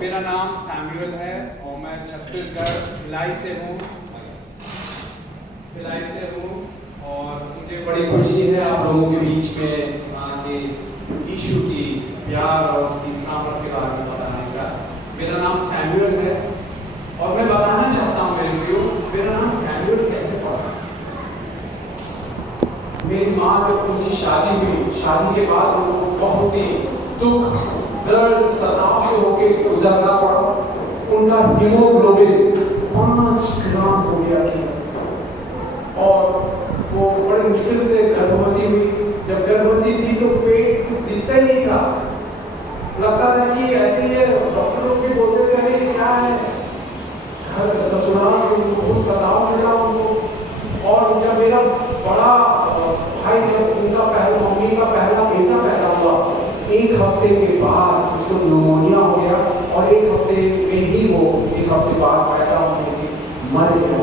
मेरा नाम सैमुअल है और मैं छत्तीसगढ़ भिलाई से हूँ और मुझे बड़ी खुशी है आप लोगों के बीच में आके यीशु की प्यार और उसकी सामर्थ के बारे में बताने का। मेरा नाम सैमुअल है और मैं बताना चाहता हूँ मेरे प्रियो, मेरा नाम सैमुअल कैसे पड़ा। मेरी माँ जब उनकी शादी हुई, शादी के बाद उनको बहुत ही दुख दर्द सताव से होके गुजरना पड़ा। उनका हीमोग्लोबिन 5 ग्राम हो गया था और वो बड़ी मुश्किल से गर्भवती हुई। जब गर्भवती थी तो पेट कुछ दिखता ही नहीं था, लगता था कि ऐसे ही है। डॉक्टर लोग भी बोलते थे अरे क्या है, घर ससुराल से उनको बहुत सताव मिला उनको। और जब मेरा बड़ा भाई, जब उनका मम्मी का पहला बेटा पैदा हुआ, 1 हफ्ते के बाद उसको न्यूमोनिया हो गया और 1 हफ्ते में ही वो 1 हफ्ते बाद पैदा होने के मर गया।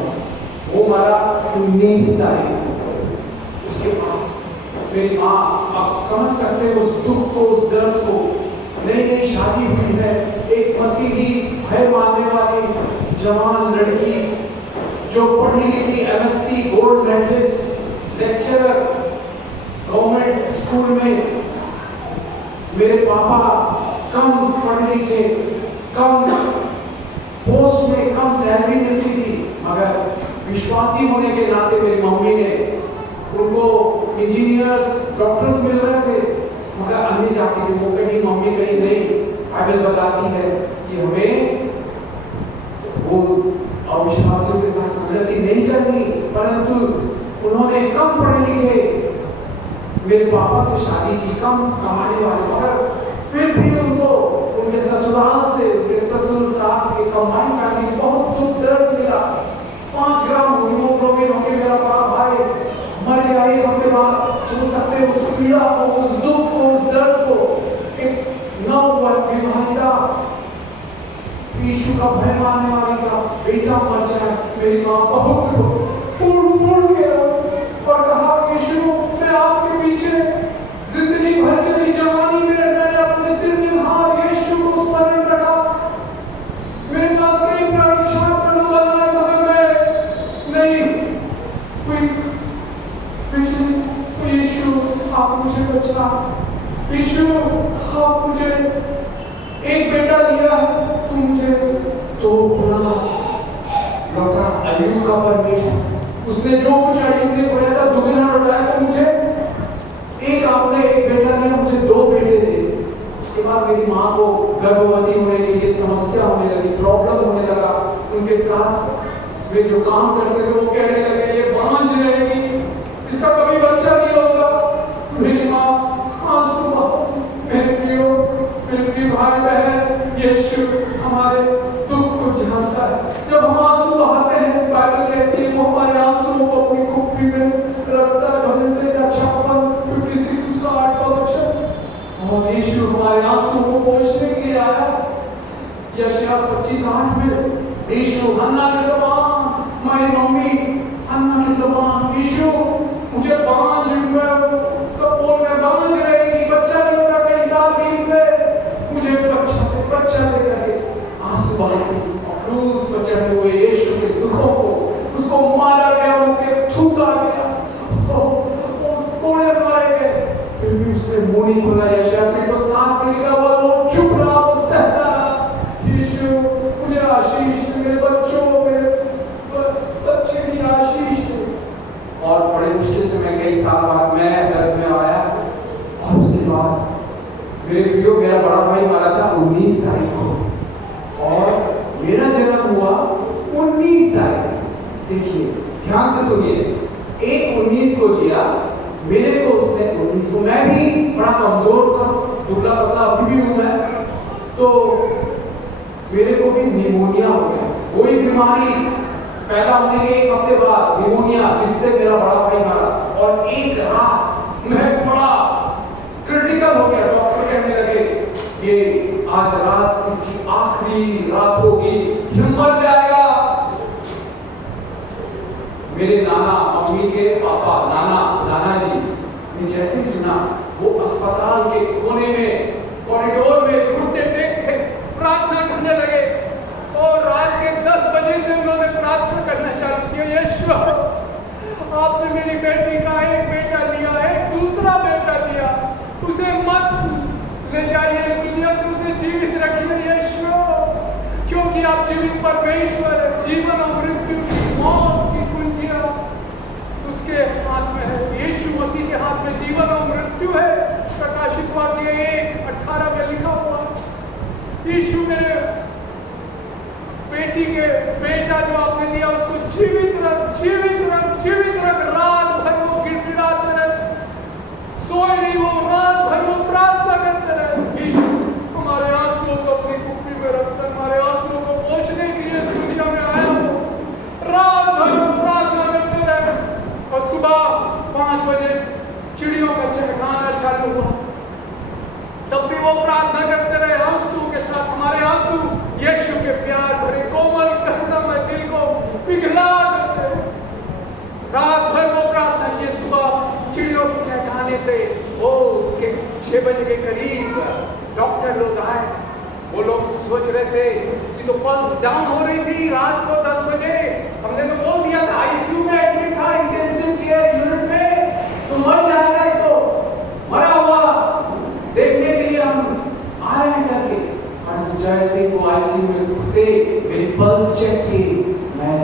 वो मरा 19 तारीख। उसके बाद मेरी माँ, आप समझ सकते हैं उस दुख को, उस दर्द को। नई शादी हुई है, एक मसीही भय मानने वाली जवान लड़की जो पढ़ी लिखी MSc gold medallist lecturer government school में। मेरे पापा कम पढ़े लिखे, कम पोस्ट में कम सैलरी मिलती थी, मगर विश्वासी होने के नाते मेरी मम्मी ने उनको इंजीनियर्स डॉक्टर्स मिल रहे थे, मगर अन्य जाति थे वो। कहीं मम्मी कहीं नहीं, बाइबल बताती है कि हमें वो अविश्वासियों के साथ संगति नहीं करनी। परंतु उन्होंने कम पढ़े लिखे मेरे पापा से शादी की, कम कमाने वाले, मगर फिर भी उनको उनके ससुराल से, उनके ससुर सास के कमाई फैमिली बहुत दुख दर्द मिला। 5 ग्राम हीमोग्लोबिन होके मेरा बड़ा भाई मर गया 1 हफ्ते बाद। सोच सकते हैं उस पीड़ा को, उस दुख को, उस दर्द को। एक नवविवाहिता यीशु का भय मानने वाली का बेटा मर जाए। मेरी माँ बहुत फूट के और कहा यीशु, मैं आपके पीछे जिंदगी भर चली। जवानी में मैंने अपने सिरजनहार यीशु को स्मरण रखा। मेरे पास कई परीक्षा प्रभु बनाए, मगर मैं नहीं हुई। यीशु आप मुझे बचा, यीशु आप मुझे एक बेटा दिया है, तू मुझे 2 गुना लौटा। अय्यूब का परमेश्वर, उसने जो कुछ अय्यूब ने खोया था दुगना लौटाया। तो मुझे आपने एक बेटा दिया, मुझे 2 बेटे दे। उसके बाद मेरी माँ को गर्भवती होने के लिए समस्या होने लगी, प्रॉब्लम होने लगा। उनके साथ वे जो काम करते थे वो कहने लगे ये बांझ रहेगी, इसका कभी बच्चा नहीं होगा। मेरी माँ आंसू बहाती। मेरे प्रिय भाई बहन, यीशु हमारे दुख को जानता है। जब हम आंसू बहाते हैं, बाइबल कहती है वो हमारे आंसुओं को अपनी कुप्पी में रखता है। भजन से 56 उसका 8वां वचन। और यीशु हमारे आंसुओं को पोंछने के लिए आया। यशायाह 25:8 में यीशु हन्ना के समान, मेरी मम्मी हन्ना के समान, यीशु मुझे बांझ सब बोल रहे बांझ रहेगी, बच्चा नहीं होगा, कई साल बीत गए, मुझे बच्चा दे करके आंसू बहाती। क्रूस पर चढ़े हुए यीशु के दुखों को, उसको मारा गया, उनके थूका गया, कोड़े मारे गए, फिर भी उसने मुंह नहीं खोला। यशायाह 53:7 में लिखा हुआ वो चुप रहा, वो सहता रहा। यीशु मुझे आशीष दे, मेरे बच्चों, मेरे बच्चे की आशीष दे। और बड़े मुश्किल से मैं कई साल बाद मैं घर में आया। और उसके बाद मेरे प्रियो, मेरा बड़ा भाई मरा था 19 तारीख को और मेरा जन्म हुआ 19 तारीख। देखिए ध्यान से सुनिए, 1/19 को लिया, मेरे को उसने 19 को। मैं भी बड़ा कमजोर था, दुबला पतला अभी भी हूं मैं। तो मेरे को भी निमोनिया हो गया, कोई बीमारी पैदा होने के 1 हफ्ते बाद निमोनिया, जिससे मेरा बड़ा भाई मरा। और एक रात मैं बड़ा क्रिटिकल हो गया। डॉक्टर कहने लगे ये आज रात इसकी आखिरी रात होगी, ये मर जाएगा। मेरे नाना, मम्मी के पापा, नाना जी ने जैसे सुना, वो अस्पताल के कोने में कॉरिडोर में घुटने टेक के प्रार्थना करने आप जीवित परमेश्वर है, जीवन और मृत्यु की मौत की कुंजियां उसके हाथ में है। यीशु मसीह के हाथ में जीवन और मृत्यु है। प्रकाशित वाक्य 1:18 में लिखा हुआ, यीशु मेरे बेटी के बेटा जो आपने दिया उसको जीवित रख, जीवित रख, जीवित रख। रात भर वो गिड़गिड़ाते रहे, सोए नहीं, वो रात भर वो प्रार्थना करते रहे। यीशु हमारे आंसुओं को अपनी कुप्पी में रखकर हमारे आंसुओं को पोंछने के लिए दुनिया में आया हो। रात भर वो प्रार्थना करते रहे और सुबह 5 बजे चिड़ियों का चहकाना चालू हुआ, तब भी वो प्रार्थना करते रहे आंसू के साथ। हमारे आंसू यीशु के प्यार भरे कोमल करुणामय दिल को पिघला देते। रात भर वो प्रार्थना किए, सुबह चिड़ियों के चहकाने से वो उसके 6 बजे के करीब डॉक्टर लोग आए। वो लोग सोच रहे थे इसकी तो पल्स डाउन हो रही थी। रात को 10 बजे हमने तो बोल दिया था आईसीयू में एडमिट था, इंटेंसिव केयर यूनिट में, तो मर जाएगा। ये तो मरा हुआ देखने के लिए हम आ रहे हैं करके, परंतु जैसे ही वो आईसीयू में घुसे मेरी पल्स चेक की, मैं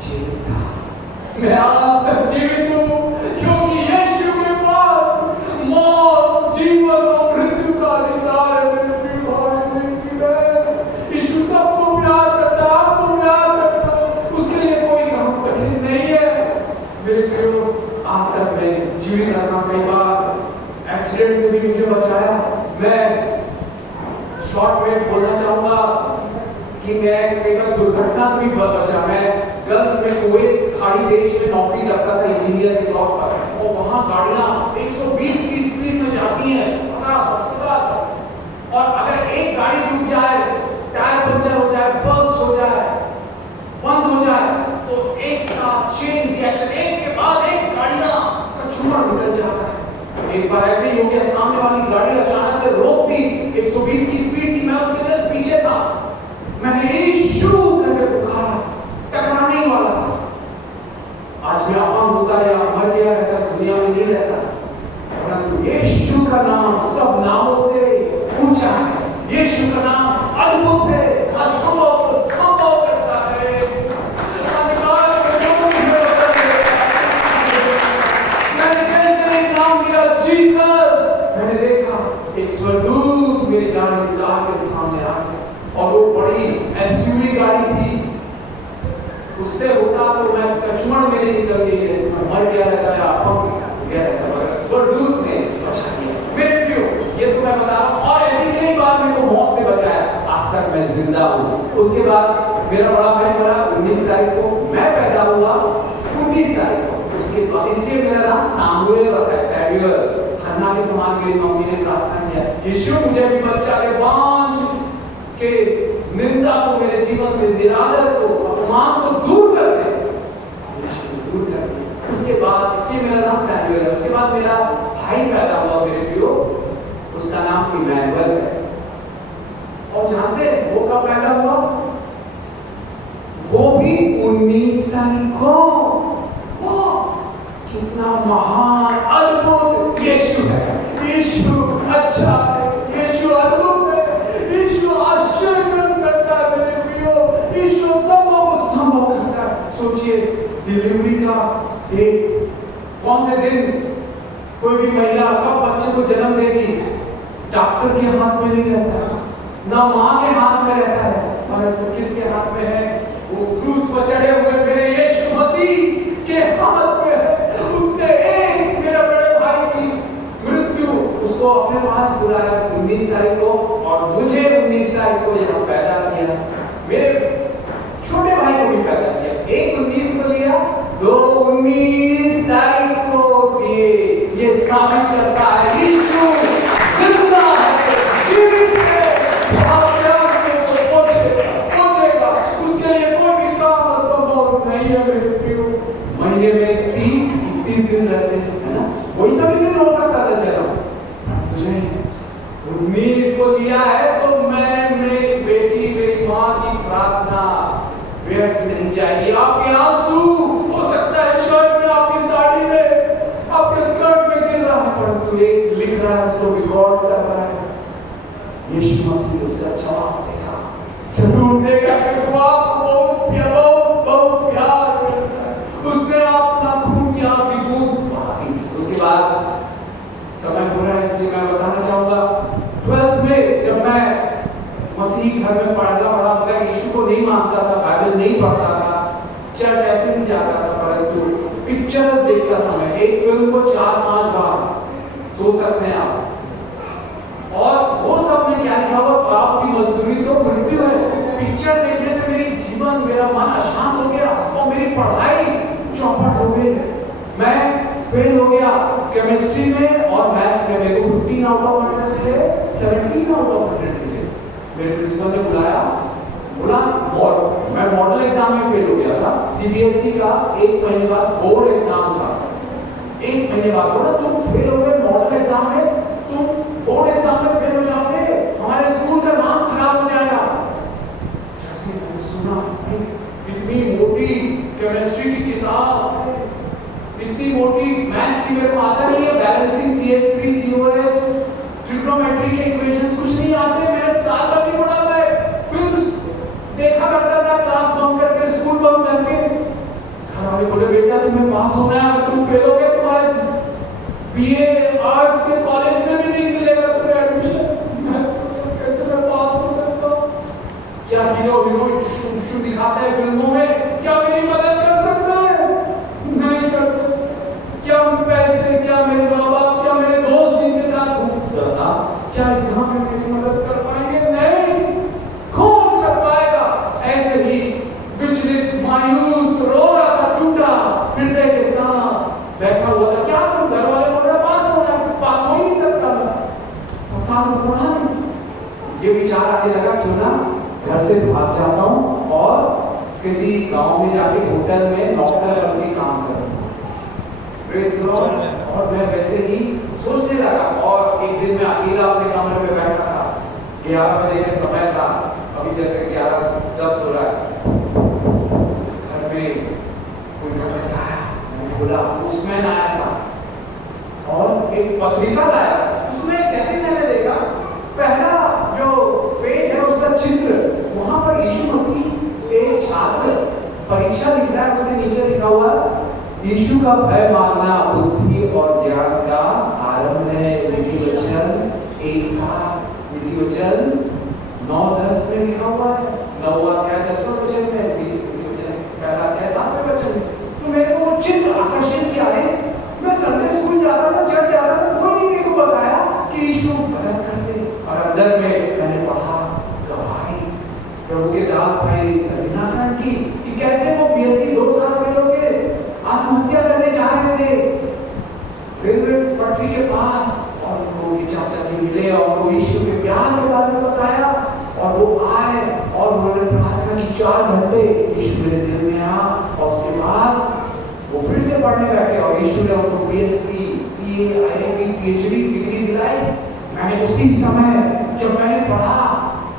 जीवित था। मैं आज तक जीवित हूँ क्योंकि यीशु के पास मौत, जीवन और मृत्यु का अधिकार है। मेरे प्रिय भाई, मेरी बहन, यीशु सबको प्यार करता है, आपको प्यार करता है, उसके लिए कोई काम कठिन नहीं है। मेरे प्रियो, आज तक मैं जीवित रहा, कई बार एक्सीडेंट से भी मुझे बचाया। मैं शॉर्ट में बोलना चाहूंगा कि मैं कई बार दुर्घटना से भी बचा। मैं गल्फ में कुवैत खाड़ी देश में नौकरी करता था इंजीनियर के तौर पर, और वहां गाड़ियां 120 की स्पीड में जाती हैं, और अगर एक गाड़ी रुक जाए, टायर पंचर हो जाए, बर्स्ट हो जाए, बंद हो जाए, तो एक साथ चेन रिएक्शन, एक के बाद एक गाड़ियां का चूमा निकल जाता है। एक बार ऐसे ही हो गया, सामने वाली गाड़ी अचानक से रोक दी, 120 की स्पीड थी, मैं उसके जस्ट पीछे था। मैंने यीशु करके पुकारा, टकराने ही वाला था। आज भी अपंग होता है या मर गया रहता, दुनिया में नहीं रहता, परंतु यीशु का नाम सब नामों से ऊंचा है। यीशु का नाम अद्भुत है, असंभव को संभव करता है। मैंने कैसे एक नाम लिया, जीसस। मैंने देखा एक स्वर्गदूत मेरी गाड़ी निकाल के सामने आ गया, और वो बड़ी एसयूवी गाड़ी थी। उससे होता तो मैं कचुमड़ में नहीं निकल गई है, मैं मर गया रहता या अपंग गया रहता, मगर स्वर्गदूत ने बचा लिया। मेरे प्रियो, ये तो मैं बता रहा हूँ, और ऐसी कई बार मेरे को मौत से बचाया, आज तक मैं जिंदा हूँ। उसके बाद मेरा बड़ा भाई मरा 19 तारीख को, मैं पैदा हुआ 19 तारीख को। उसके बाद इसलिए मेरा नाम सामुएल रखा है, सैमुअल। हन्ना के समान मेरी मम्मी ने प्रार्थना किया, यीशु मुझे भी बच्चा के वंश के निंदा को, मेरे जीवन से निरादर को, अपमान को दूर कर दे। यीशु दूर कर दे। उसके बाद इसलिए मेरा नाम सैमुएल है। उसके बाद मेरा भाई पैदा हुआ मेरे प्रियो, उसका नाम इमैनुअल है। और जानते हैं वो कब पैदा हुआ? वो भी 19 तारीख को। कितना महान अद्भुत यीशु है। यीशु अच्छा है, यीशु अद्भुत है, यीशु आश्चर्य करता है मेरे प्रियो। यीशु संभव को संभव करता है। सोचिए डिलीवरी का डेट, कौन से दिन कोई भी महिला कब बच्चे को जन्म देगी, डॉक्टर के हाथ में नहीं रहता, ना माँ के हाथ में रहता है, परंतु किसके हाथ में है? वो क्रूस पर चढ़े हुए मेरे यीशु मसीह के हाथ में है। उसने एक मेरे बड़े भाई की मृत्यु, उसको अपने पास बुलाया 19 तारीख को, और मुझे 19 तारीख को यहाँ पैदा किया। मेरे छोटे भाई को भी पैदा किया, एक 19 को लिया, 2 19 तारीख को दिए। ये साबित करता है यीशु जिंदा है, जीवित है, पहुंचेगा। उसके लिए कोई भी काम असंभव नहीं है मेरे प्रियो। महीने में 30-31 दिन रहते हैं, है ना? वही सभी दिन हो सकता था जन्म, तुझे 19 को दिया है, तो मैं, मेरी बेटी, मेरी माँ की प्रार्थना व्यर्थ नहीं जाएगी। आपके आंसू हो सकता है शर्ट में, आपकी साड़ी में, आपके स्कर्ट में गिर रहा है, परंतु एक लिख रहा है, उसको रिकॉर्ड कर रहा है। यीशु मसीह उसका जवाब देगा। जरूर देगा कि वो आपको बहुत प्यार करता है। उसने अपना खून की आखिरी बूंद बहाई। उसके बाद समय हो रहा है इसलिए मैं बताना चाहूंगा 12th में जब मैं मसीह घर में पढ़ा मगर यीशु को नहीं मानता था, बाइबल नहीं पढ़ता था, चर्च ऐसे नहीं जाता था, परंतु पिक्चर देखता था मैं एक फिल्म को 4-5 बार, सोच सकते हैं आप। और वो सब में क्या लिखा हुआ, पाप की मजदूरी तो मृत्यु है। पिक्चर देखने से मेरी जीवन, मेरा मन अशांत हो गया और मेरी पढ़ाई चौपट हो गई। मैं फेल हो गया केमिस्ट्री में और मैथ्स में। मेरे को 15 आउट ऑफ 100 मिले, 17 आउट ऑफ 100 मिले। मेरे प्रिंसिपल ने बोला मैं मॉडल एग्जाम में फेल हो गया था, सीबीएसई का। 1 महीने बाद बोर्ड एग्जाम था, 1 महीने बाद बोला तुम फेल हो गए मॉडल एग्जाम में, तुम बोर्ड एग्जाम में फेल हो जाओगे, हमारे स्कूल का नाम खराब हो जाएगा। जैसे मैंने सुना इतनी मोटी केमिस्ट्री की किताब, इतनी मोटी मैथ्स की, मेरे को आता नहीं है, बैलेंसिंग CH3COH, ट्रिग्नोमेट्री के इक्वेशंस कुछ नहीं आते। मैंने साल भर भी पढ़ा है, फिल्म्स देखा करता था, क्लास बंक करके, स्कूल बंक करके। घर वाले बोले बेटा तुम्हें पास होना है, अगर तुम फेल हो गए तुम्हारे बीए आर्ट्स के कॉलेज में भी नहीं मिलेगा तुम्हें एडमिशन। मैं कैसे मैं पास हो सकता हूँ? क्या हीरो शू दिखाता है फिल्मों में, क्या मेरी मदद कर सकता है? नहीं कर सकता। क्या पैसे, क्या मेरे माँ बाप, क्या मेरे दोस्त जिनके साथ घूमता था, क्या एग्जाम में मेरी मदद कर पाएंगे? नहीं, कौन कर पाएगा? ऐसे ही विचलित, मायूस, रो रहा था, टूटा हृदय के साथ बैठा हुआ था। क्या करूं? घर वाले बोल रहे पास हो ही नहीं सकता मैं, साथ में पढ़ा नहीं। ये विचार आने लगा क्यों ना घर से भाग जाता हूं और किसी गांव में जाके होटल में नौकर बन के काम करूंगा। Praise Lord. और मैं वैसे ही सोचने लगा और एक दिन मैं अकेला अपने कमरे में बैठा था, 11 बजे का समय था, अभी जैसे 11:10 हो रहा है। घर में कोई घर में आया, मैंने खोला, उसमें आया था और एक पत्रिका लाया। उसमें कैसे मैंने देखा, पहला जो पेज है उसका चित्र, वहां पर यीशु मसीह एक छात्र परीक्षा लिख रहा है, उसके नीचे लिखा हुआ यीशु का भय मानना बुद्धि और ज्ञान का आरंभ है। नीति वचन 1:7 9:10 में लिखा हुआ है, 9वां अध्याय 10वां वचन में, नीति वचन पहला अध्याय 7वें वचन में। तो मेरे को वो चित्र आकर्षित किया है। मैं संडे स्कूल जाता था, चर्च जाता था, कोई नहीं मेरे को बताया कि यीशु मदद करते। और अंदर में मैंने पढ़ा गवाही प्रभु के दास भाई दिनाकरण की कि कैसे वो बीएससी 2 साल में लोग आत्महत्या करने जा रहे थे रेलवे पटरी के पास, और उनको चाचा जी मिले और उनको यीशु के प्यार के बारे में बताया और वो आए और उन्होंने प्रार्थना की 4 घंटे, यीशु मेरे दिल में आया। और उसके बाद वो फिर से पढ़ने बैठे और यीशु ने उनको BSc, CA, IIT, PhD degree दिलाई। मैंने उसी समय जब मैंने पढ़ा,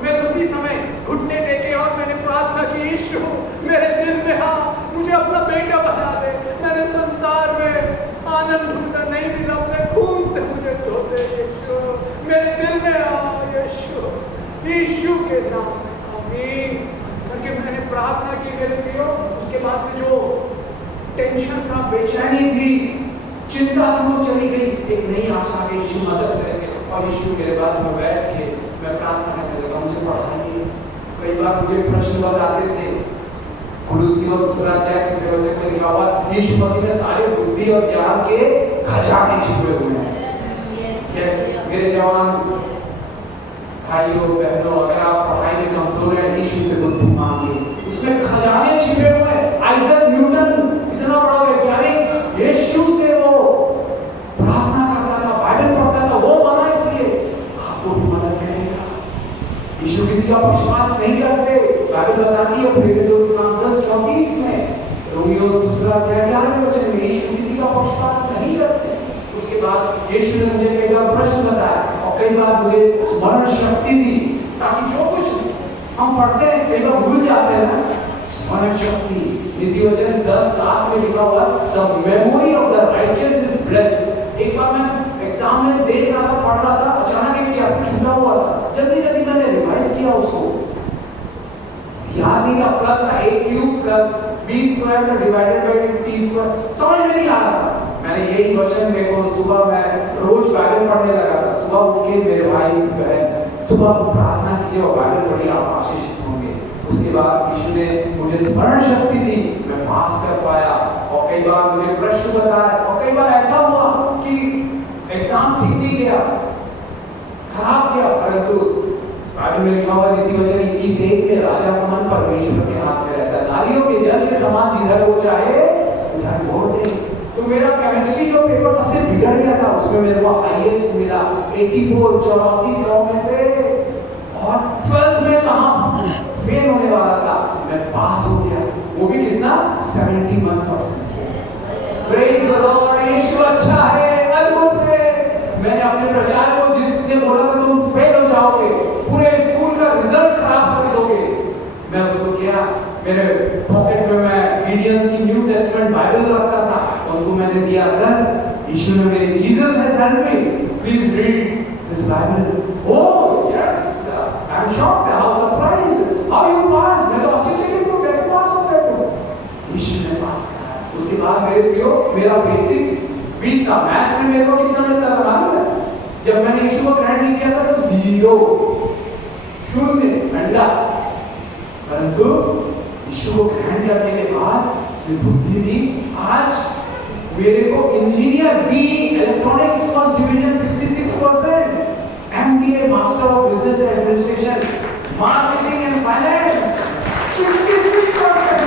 मैं उसी समय घुटने टेके और मैंने प्रार्थना की, यीशु मेरे दिल में आ, मुझे अपना बेटा बना दे। मैंने संसार में आनंद ढूंढा, नहीं मिला, अपने खून से मुझे धो दे यीशु, मेरे दिल में आ यीशु, यीशु के नाम में आमीन करके मैंने प्रार्थना की। मेरे प्रियो, उसके बाद से जो टेंशन था, बेचैनी थी, चिंता थी, वो चली गई। एक नई आशा के यीशु मदद करेंगे। और यीशु मेरे बाद में बैठ के मैं प्रार्थना करने लगा, मुझे पढ़ाइए। कई बार मुझे प्रश्न बताते थे, कुलुसियों 2 अध्याय 3 वचन में लिखा हुआ यीशु मसीह ने सारे बुद्धि और ज्ञान के खजाने छिपे हुए हैं। यस मेरे जवान भाइयों बहनों, अगर आप पढ़ाई में कमजोर हैं, यीशु से बुद्धि मांगिए, उसमें खजाने छिपे हुए हैं। आइजैक न्यूटन इतना बड़ा वैज्ञानिक, यीशु से वो प्रार्थना करता था, बाइबल पढ़ता था, वो बना, इसलिए आपको भी मदद करेगा। यीशु किसी का पक्षपात नहीं करते। बाइबल बताती है प्रेरितों के काम 10:24 में, रोमियो 2 अध्याय 11वें वचन में, यीशु किसी का पक्षपात नहीं करते। उसके बाद यीशु ने मुझे कई बार प्रश्न बताया और कई बार मुझे स्मरण शक्ति दी, ताकि जो कुछ हम पढ़ते हैं कई बार भूल जाते हैं ना, स्मरण शक्ति। नीति वचन 10:7 में लिखा हुआ the memory of the righteous is blessed. एक बार मैं एग्जाम में देख रहा था, पढ़ रहा था, अचानक एक चैप्टर छूटा हुआ था, जल्दी जल्दी मैंने रिवाइज किया उसको, याद नहीं था, प्लस था a cube plus b square का डिवाइडेड बाय t स्क्वायर, समझ में नहीं आ रहा था। मैंने यही वचन मेरे को सुबह मैं रोज बाइबल पढ़ने लगा था। सुबह उठ के मेरे भाई बहन सुबह प्रार्थना कीजिए और बाइबल पढ़िए, आप आशीषित होंगे। उसके बाद यीशु ने मुझे स्मरण शक्ति दी, मैं पास कर पाया। और कई बार मुझे प्रश्न बताया, और कई बार ऐसा हुआ कि एग्जाम ठीक नहीं गया, खराब गया, परंतु बाइबल में लिखा हुआ नीति वचन 21:1 में राजा का मन परमेश्वर के हाथ में रहता है, नारियों के जल के समान जिधर वो चाहे उधर मोड़ दे। तो मेरा केमिस्ट्री जो पेपर सबसे बिगड़ गया था, उसमें मेरे को हाईएस्ट मिला 84 100 में से। और 12th में कहाँ फेल होने वाला था, मैं पास हो गया, वो भी कितना 71% से। प्रेज द लॉर्ड, यीशु अच्छा है, अद्भुत है। मैंने अपने प्रचार को जिसने बोला था तुम फेल हो जाओगे, पूरे स्कूल का रिजल्ट खराब कर दोगे, मैं उसको किया। मेरे पॉकेट में मैं गिडियंस की न्यू टेस्टमेंट बाइबल रखता था, उनको मैंने दिया, सर यीशु ने मेरे Jesus has helped me, please read this Bible. Oh yes, I am shocked, I am surprised, how you pass. मैं तो आश्चर्यचकित हूं, कैसे पास हो गए तुम। यीशु ने पास कराया। उसके बाद मेरे प्रियो, मेरा बेसिक वीक था, मैथ्स में मेरे को कितना मिलता था मालूम है? जब मैंने यीशु को ग्रहण नहीं किया था तो 0, शून्य, अंडा। परंतु यीशु को ग्रहण करने के बाद उसने बुद्धि दी। आज मेरे को engineer B electronics first division 66%, MBA master of business administration marketing and finance 66%।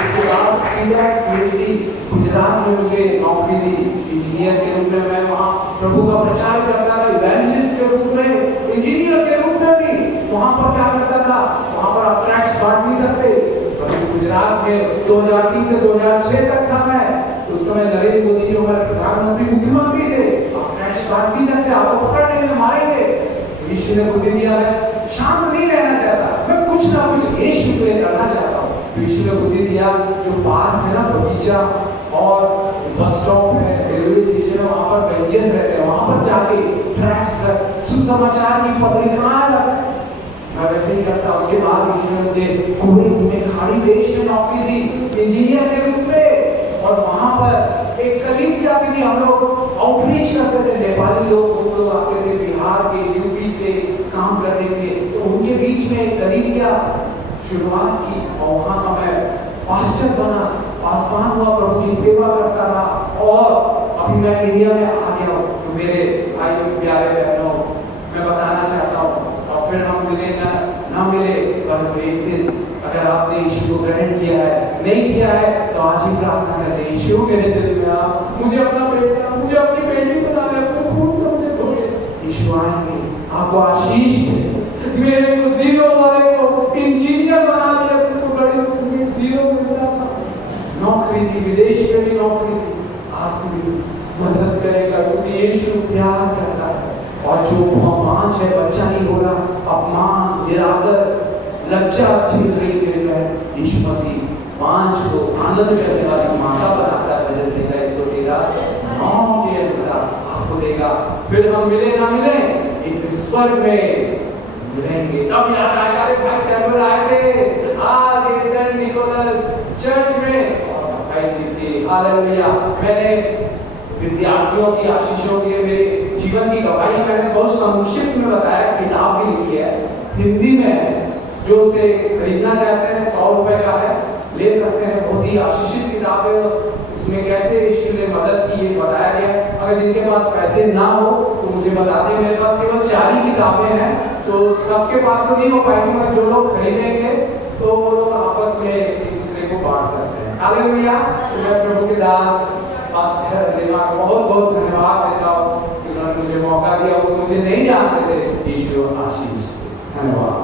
इसके बाद सीधा पीएचडी गुजरात में मुझे नौकरी दी इंजीनियर के रूप में। मैं वहाँ प्रभु का प्रचार करता था, इवेंजलिस्ट के रूप में, इंजीनियर के रूप में भी। वहाँ पर क्या करता था, वहाँ पर आप टैक्स बांट नहीं सकते। गुजरात में 2003 से 2006 तक था मैं। उस समय नरेंद्र मोदी जी हमारे प्रधानमंत्री मुख्यमंत्री थे। आप टैक्स बांट नहीं सकते, आपको पकड़ लेंगे, मारेंगे। तो यीशु ने बुद्धि दिया, मैं शांत नहीं रहना चाहता, मैं कुछ ना कुछ यीशु के लिए करना चाहता हूँ। तो यीशु ने बुद्धि दिया, जो पार्क है ना, बगीचा और बस स्टॉप है, रेलवे स्टेशन है, वहाँ पर बेंचेस रहते हैं, वहाँ पर जाके ट्रैक्ट्स, सुसमाचार की पत्रिकाएं रख, मैं वैसे ही करता। उसके बाद यीशु ने मुझे कुवैत में, खाड़ी देश में नौकरी दी इंजीनियर के रूप में। और वहाँ पर एक कलीसिया भी थी, हम लोग आउटरीच करते थे, नेपाली लोग आते थे बिहार के, यूपी से काम करने के लिए। तो उनके बीच में एक कलीसिया शुरुआत की और वहाँ का मैं पास्टर बना, पासवान हुआ, प्रभु की सेवा करता रहा। और अभी मैं इंडिया में आ गया हूँ। तो मेरे भाई प्यारे बहनों, मैं बताना चाहता हूँ, और फिर हम मिले ना मिले, परंतु एक दिन अगर आपने यीशु को ग्रहण किया है, नहीं किया है, तो आज ही प्रार्थना करते, यीशु मेरे दिल में आ, मुझे अपना बेटा, मुझे अपनी बेटी बना ले, अपने खून से मुझे धो ले। यीशु आएंगे, आपको आशीष दे। मेरे को 0 वाले को इंजीनियर बना दिया, जिसको बड़ी 0 मिलता था, नौकरी दी, विदेश में भी नौकरी दी। आपको भी मदद करेगा, क्योंकि यीशु प्यार करता है। और जो पांच है, बच्चा नहीं हो रहा, अपमान, निरादर, लज्जा झेल रही मेरे बहन, यीशु मसीह 5 को आनंद करने वाली माता बनाता है। भजन संहिता 113 के अनुसार आपको देगा। फिर हम मिले ना मिले, एक स्वर्ग में मिलेंगे। तब याद आएगा, भाई सैमुअल आए थे आज सेंट निकोलस चर्च में, हालेलुया। मैंने विद्यार्थियों की आशीषों के लिए मेरे जीवन की गवाही मैंने बहुत संक्षिप्त में बताया, किताब भी लिखी है हिंदी में, जो उसे खरीदना चाहते हैं 100 रुपए का है, ले सकते हैं। बहुत ही आशीषित किताब है, उसमें कैसे यीशु ने मदद की ये बताया गया। अगर जिनके पास पैसे ना हो तो मुझे बता दें, मेरे पास केवल 4 ही किताबें हैं, तो सबके पास तो नहीं हो पाएगी, मगर जो लोग खरीदेंगे तो वो लोग आपस में एक दूसरे को बांट सकते हैं। हालेलुया। तो मैं प्रभु के दास पास्टर लेमा को बहुत बहुत धन्यवाद देता हूँ कि उन्होंने मुझे मौका दिया। वो मुझे नहीं जानते थे, यीशु आशीष। धन्यवाद।